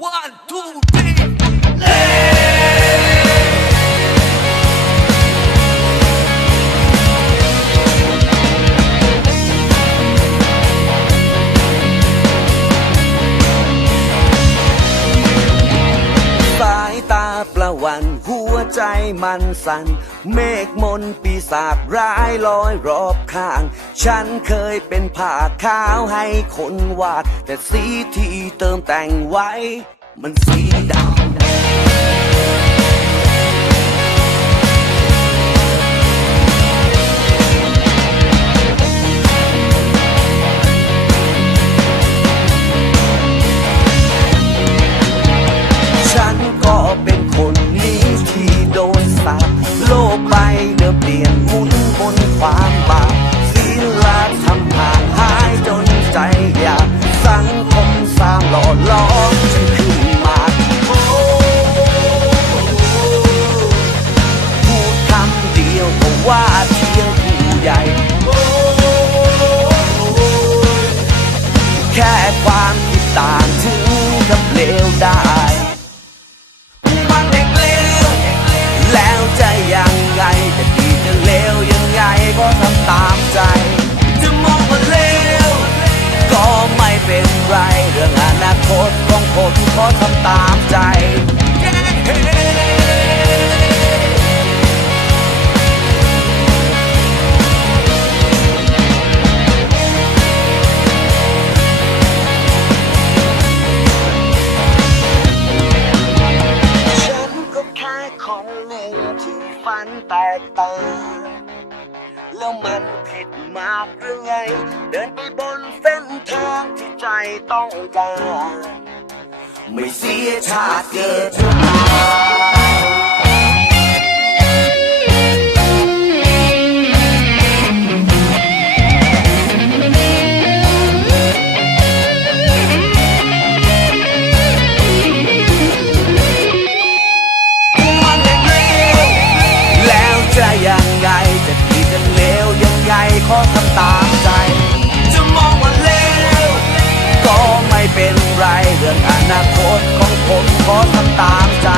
one two three สายตาประวันหัวใจมันสั่นเมฆมนปีศาจร้ายลอยรอบข้าง ฉันเคยเป็นผ้าขาวให้คนวาด แต่สีที่เติมแต่งไว้ มันสีดำ กับ แตกต่างแล้วมันผิดมากหรือไง เดินไปบนเส้นทางที่ใจต้องการ ไม่เสียชาติเกิดมา ไม่เป็นไร เรื่องอนาคตของผมขอทำตามใจ